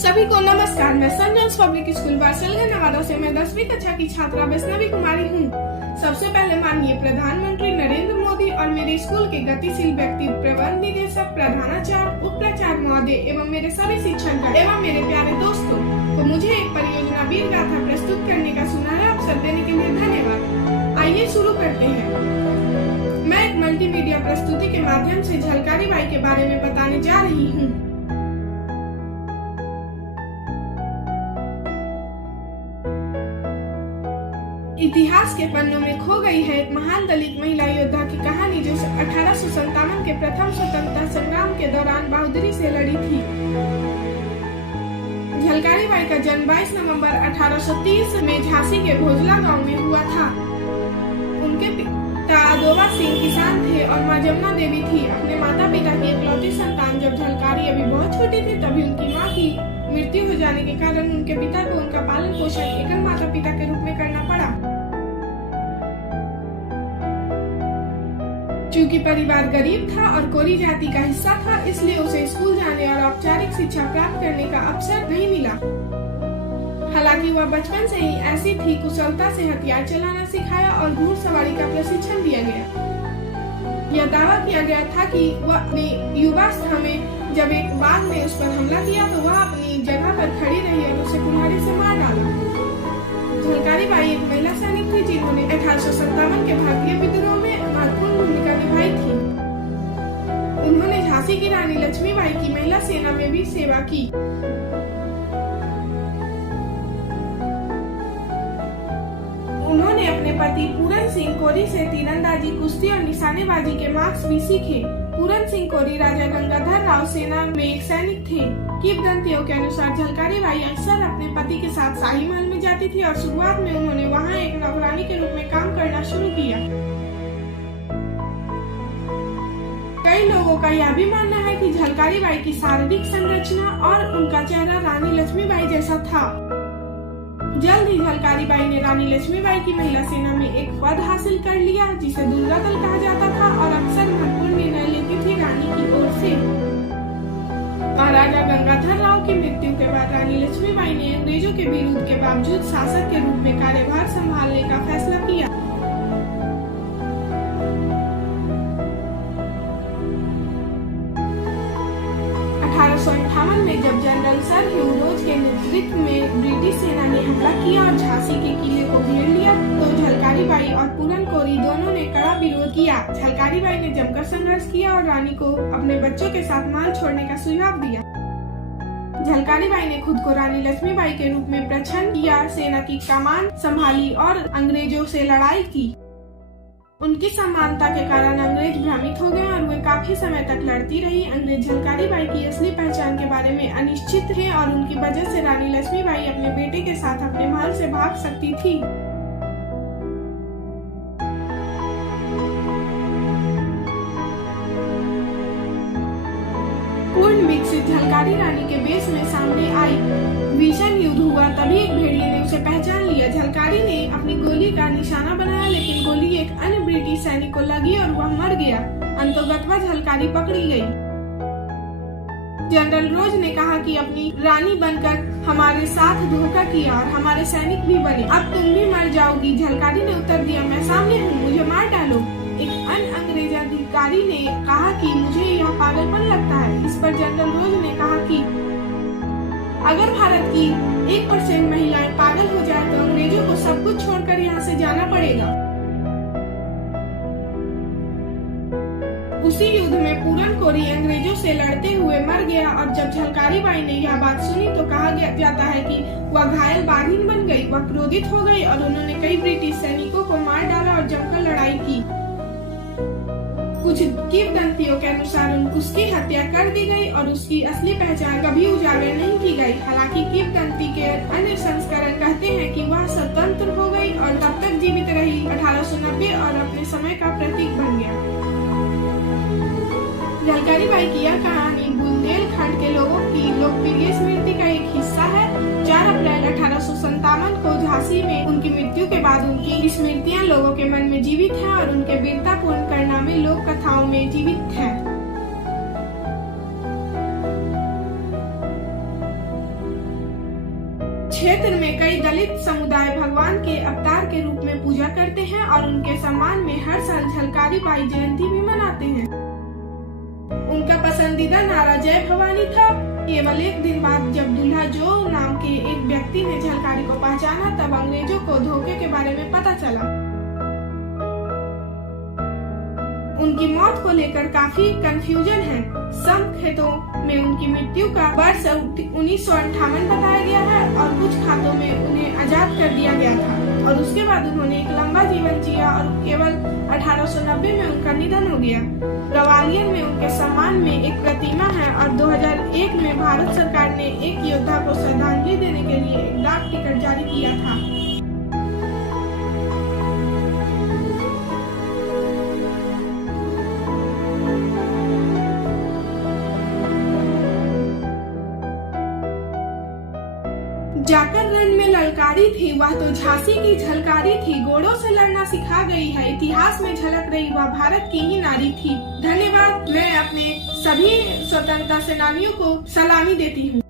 सभी को नमस्कार। मैं Saint John's public school Barsalganj Nawada से मैं 10वीं कक्षा की छात्रा वैष्णवी कुमारी हूँ। सबसे पहले माननीय प्रधानमंत्री नरेंद्र मोदी और मेरे स्कूल के गतिशील व्यक्ति प्रबंध निदेशक, प्रधानाचार्य, उप प्राचार्य महोदय एवं मेरे सभी शिक्षकगण एवं मेरे प्यारे दोस्तों को मुझे एक परियोजना वीर गाथा प्रस्तुत करने का सुनहरा अवसर देने के लिए धन्यवाद। आइए शुरू करते हैं। मैं एक मल्टीमीडिया प्रस्तुति के माध्यम से झलकारी बाई के बारे में बताने जा रही हूँ। इतिहास के पन्नों में खो गई है एक महान दलित महिला योद्धा की कहानी जो 1857 के प्रथम स्वतंत्रता संग्राम के दौरान बहादुरी से लड़ी थी। झलकारी बाई का जन्म 22 नवंबर 1830 में झांसी के भोजला गांव में हुआ था। उनके पिता दोबा सिंह किसान थे और मां जमुना देवी थी अपने माता पिता की इकलौती संतान। जब झलकारी अभी बहुत छोटी थी तभी उनकी मां की मृत्यु हो जाने के कारण उनके पिता को उनका पालन पोषण एकल माता पिता के रूप में करना पड़ा। चूंकि परिवार गरीब था और कोरी जाति का हिस्सा था, इसलिए उसे स्कूल जाने और औपचारिक शिक्षा प्राप्त करने का अवसर नहीं मिला। हालांकि वह बचपन से ही ऐसी थी, कुशलता से हथियार चलाना सिखाया और घुड़सवारी का प्रशिक्षण दिया गया। यह दावा किया गया था कि वह अपनी युवावस्था में जब एक बाघ ने उस पर हमला किया तो वह अपनी जगह पर खड़ी रही और उसे कुल्हाड़ी से मार डाला। झलकारी बाई एक महिला सैनिक थी जिन्होंने 1857 के भारतीय विद्रोह में महत्वपूर्ण भूमिका निभाई थी। उन्होंने झांसी की रानी लक्ष्मीबाई की महिला सेना में भी सेवा की। उन्होंने अपने पति पूरन सिंह कोरी से तीरंदाजी, कुश्ती और निशानेबाजी के मार्क्स भी सीखे। पूरन सिंह कोरी राजा गंगाधर राव सेना में एक सैनिक थे। किंवदंतियों के अनुसार झलकारी बाई अक्सर अपने पति के साथ शाही महल में जाती थी और शुरुआत में उन्होंने वहां एक नौकरानी के रूप में काम करना शुरू किया। कई लोगों का यह भी मानना है कि झलकारी बाई की शारीरिक संरचना और उनका चेहरा रानी लक्ष्मीबाई जैसा था। जल्द ही झलकारी बाई ने रानी लक्ष्मीबाई की महिला सेना में एक पद हासिल कर लिया जिसे दुर्गा दल कहा जाता था और अक्सर महत्वपूर्ण निर्णय लेती थी रानी की ओर से। महाराजा गंगाधर राव की मृत्यु के बाद रानी लक्ष्मीबाई ने अंग्रेजों के विरोध के बावजूद शासक के रूप में कार्यभार संभालने का फैसला किया। 1858 में जब जनरल सर ह्यू रोज के नेतृत्व में ब्रिटिश सेना ने हमला किया और झांसी के किले को घेर लिया तो झलकारी बाई और पूरन कोरी दोनों ने कड़ा विरोध किया। झलकारी बाई ने जमकर संघर्ष किया और रानी को अपने बच्चों के साथ माल छोड़ने का सुझाव दिया। झलकारी बाई ने खुद को रानी लक्ष्मीबाई के रूप में प्रछन्न किया, सेना की कमान संभाली और अंग्रेजों से लड़ाई की। उनकी समानता के कारण अंग्रेज भ्रमित हो गए और वे काफी समय तक लड़ती रही। अंग्रेज झलकारी बाई की असली पहचान के बारे में अनिश्चित थे और उनकी वजह से रानी लक्ष्मीबाई अपने बेटे के साथ अपने महल से भाग सकती थी। पूर्ण विकसित झलकारी रानी के बेस में सामने आई। भीषण युद्ध हुआ, तभी एक भेड़िए ने उसे पहचान लिया। झलकारी ने अपनी गोली का निशाना बनाया लेकिन गोली एक अन्य ब्रिटिश सैनिक को लगी और वह मर गया। अंततः झलकारी पकड़ी गई। जनरल रोज ने कहा कि अपनी रानी बनकर हमारे साथ धोखा किया और हमारे सैनिक भी बने, अब तुम भी मर जाओगी। झलकारी ने उत्तर दिया, मैं सामने हूँ, मुझे मार डालो। एक अन्य अंग्रेज अधिकारी ने कहा कि मुझे यह पागलपन लगता है। इस पर जनरल रोज ने कहा कि अगर भारत की 1% महिलाएं पागल हो जाए तो अंग्रेजों को सब कुछ छोड़कर यहाँ से जाना पड़ेगा। उसी युद्ध में पूरन कोरी अंग्रेजों से लड़ते हुए मर गया और जब झलकारी बाई ने यह बात सुनी तो कहा जाता है कि वह घायल बाघिन बन गई। वह क्रोधित हो गई और उन्होंने कई ब्रिटिश सैनिकों को मार डाला और जमकर लड़ाई की। कुछ किंवदंतियों के अनुसार उसकी हत्या कर दी गई और उसकी असली पहचान कभी उजागर नहीं की गई। हालांकि किंवदंती के अन्य संस्करण कहते हैं कि वह स्वतंत्र हो गई और तब तक जीवित रही 1890 और अपने समय का प्रतीक बन गया। झलकारी बाई की यह कहानी बुंदेलखंड के लोगों की लोकप्रिय स्मृति का एक हिस्सा है। 4 अप्रैल 1857 को झांसी में उनकी मृत्यु के बाद उनकी स्मृतियां लोगों के मन में जीवित हैं और उनके वीरतापूर्ण कारनामे लोक कथाओं में जीवित हैं। क्षेत्र में कई दलित समुदाय भगवान के अवतार के रूप में पूजा करते हैं और उनके सम्मान में हर साल झलकारी बाई जयंती भी मनाते हैं। उनका पसंदीदा नारा जय भवानी था। केवल एक दिन बाद जब दूल्हा जो नाम के एक व्यक्ति ने झलकारी को पहचाना, तब अंग्रेजों को धोखे के बारे में पता चला। उनकी मौत को लेकर काफी कंफ्यूजन है। सब खातों में उनकी मृत्यु का वर्ष 1958 बताया गया है और कुछ खातों में उन्हें आजाद कर दिया गया था और उसके बाद उन्होंने एक लंबा जीवन जिया और केवल 1890 में उनका निधन हो गया। ग्वालियर में उनके सम्मान में एक प्रतिमा है और 2001 में भारत सरकार ने एक योद्धा को श्रद्धांजलि देने के लिए एक डाक टिकट जारी किया था। जाकर रण में ललकारी थी, वह तो झांसी की झलकारी थी। घोड़ों से लड़ना सिखा गई है, इतिहास में झलक रही वह भारत की ही नारी थी। धन्यवाद। मैं अपने सभी स्वतंत्रता सेनानियों को सलामी देती हूँ।